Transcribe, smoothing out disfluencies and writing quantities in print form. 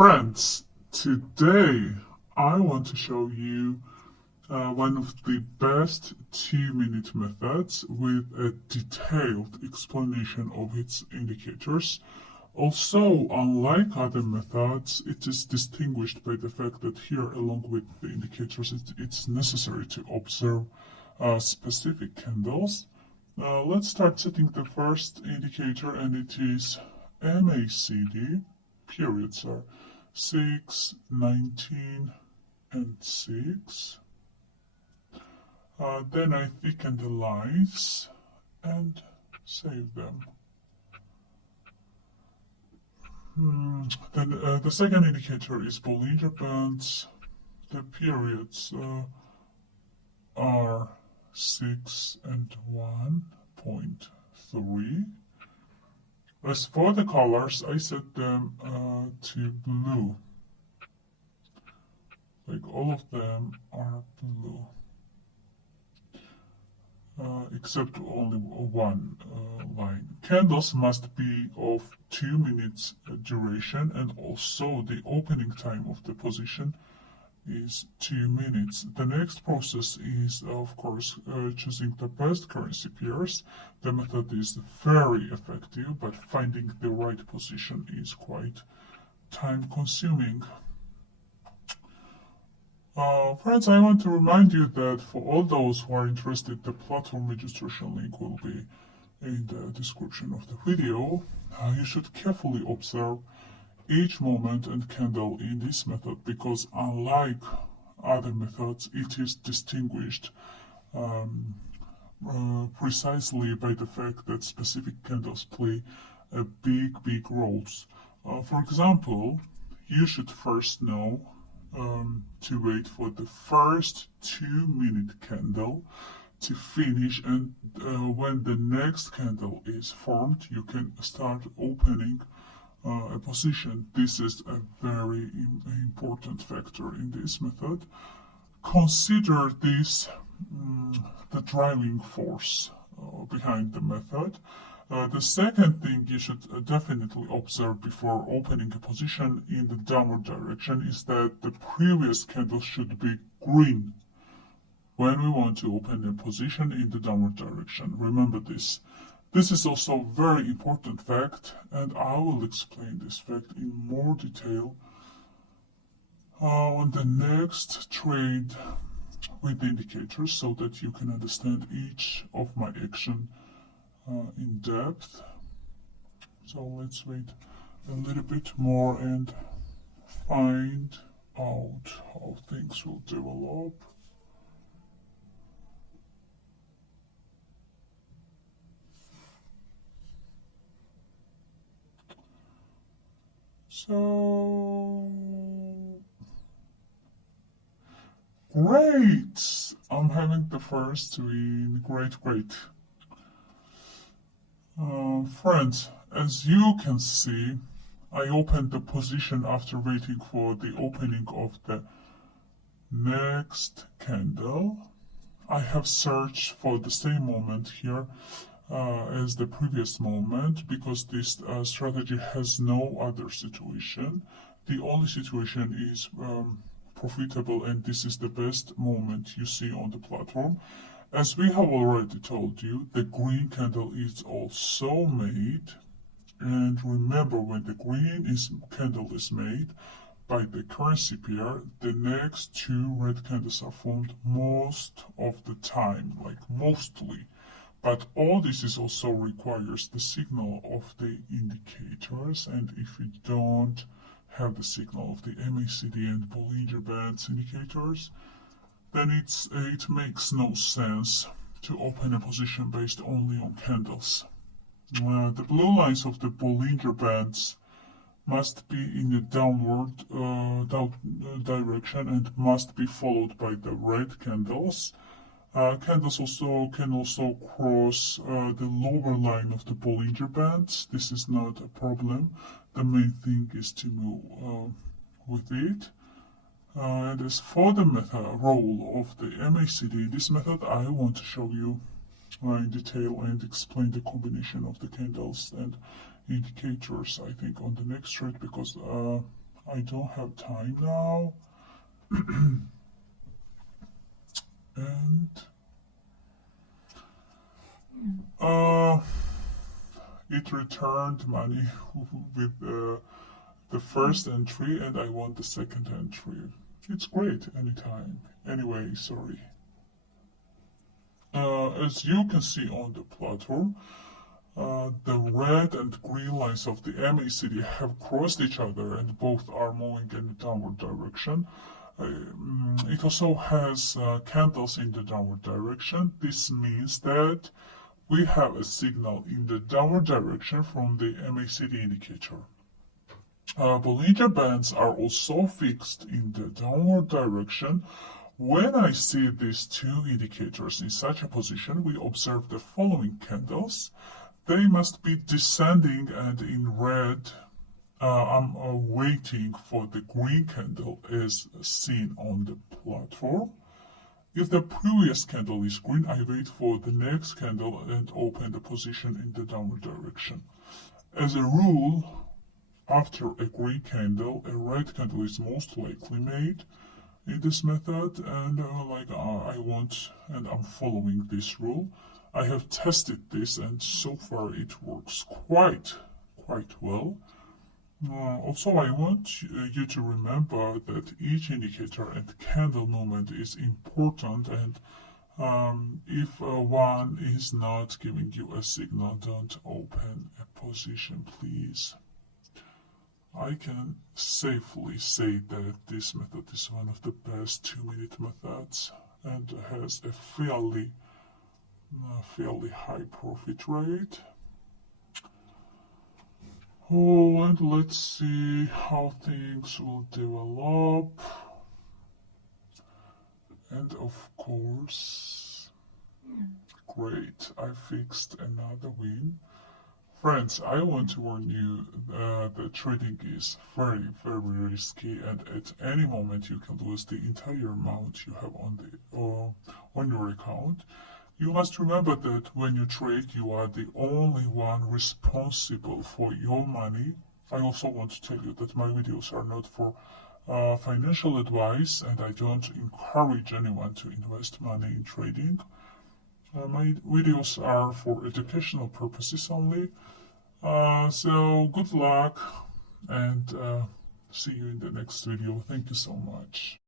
Friends, today I want to show you one of the best 2-minute methods with a detailed explanation of its indicators. Also, unlike other methods, it is distinguished by the fact that here, along with the indicators, it's necessary to observe specific candles. Let's start setting the first indicator, and it is MACD. Periods are 6, 19, and 6. Then I thicken the lines and save them. Then the second indicator is Bollinger Bands. The periods are 6 and 1.3. As for the colors, I set them to blue. Like all of them are blue. Except only one line. Candles must be of 2 minutes duration, and also the opening time of the position is 2 minutes. The next process is, of course, choosing the best currency pairs. The method is very effective, but finding the right position is quite time-consuming. Friends, I want to remind you that for all those who are interested, the platform registration link will be in the description of the video. You should carefully observe each moment and candle in this method, because unlike other methods, it is distinguished precisely by the fact that specific candles play a big roles. For example, you should first know to wait for the first 2-minute candle to finish, and when the next candle is formed, you can start opening a position. This is a very important factor in this method. Consider this the driving force behind the method. The second thing you should definitely observe before opening a position in the downward direction is that the previous candle should be green when we want to open a position in the downward direction. Remember this. This is also a very important fact, and I will explain this fact in more detail on the next trade with the indicators, so that you can understand each of my action in depth. So let's wait a little bit more and find out how things will develop. So great! I'm having the first win. Great. Friends, as you can see, I opened the position after waiting for the opening of the next candle. I have searched for the same moment here as the previous moment, because this strategy has no other situation. The only situation is profitable, and this is the best moment you see on the platform. As we have already told you, the green candle is also made, and remember, when the green candle is made by the currency pair, the next 2 red candles are formed most of the time, like mostly. But all this is also requires the signal of the indicators, and if we don't have the signal of the MACD and Bollinger Bands indicators, then it makes no sense to open a position based only on candles. The blue lines of the Bollinger Bands must be in a downward direction and must be followed by the red candles. Candles can also cross the lower line of the Bollinger Bands. This is not a problem. The main thing is to move with it. And as for the role of the MACD, this method I want to show you in detail and explain the combination of the candles and indicators, I think, on the next trade, because I don't have time now. And it returned money with the first entry, and I want the second entry. It's great anytime. Anyway, sorry. As you can see on the platform, the red and green lines of the MACD have crossed each other and both are moving in the downward direction. It also has candles in the downward direction. This means that we have a signal in the downward direction from the MACD indicator. Bollinger Bands are also fixed in the downward direction. When I see these two indicators in such a position, we observe the following candles. They must be descending, and in red, I'm waiting for the green candle as seen on the platform. If the previous candle is green, I wait for the next candle and open the position in the downward direction. As a rule, after a green candle, a red candle is most likely made in this method, and I'm following this rule. I have tested this, and so far it works quite well. Also, I want you to remember that each indicator and candle movement is important, and if one is not giving you a signal, don't open a position, please. I can safely say that this method is one of the best 2-minute methods and has a fairly high profit rate. Oh, and let's see how things will develop. And of course, great, I fixed another win. Friends, I want to warn you that trading is very risky, and at any moment you can lose the entire amount you have on your account. You must remember that when you trade, you are the only one responsible for your money. I also want to tell you that my videos are not for financial advice, and I don't encourage anyone to invest money in trading. My videos are for educational purposes only. So good luck, and see you in the next video. Thank you so much.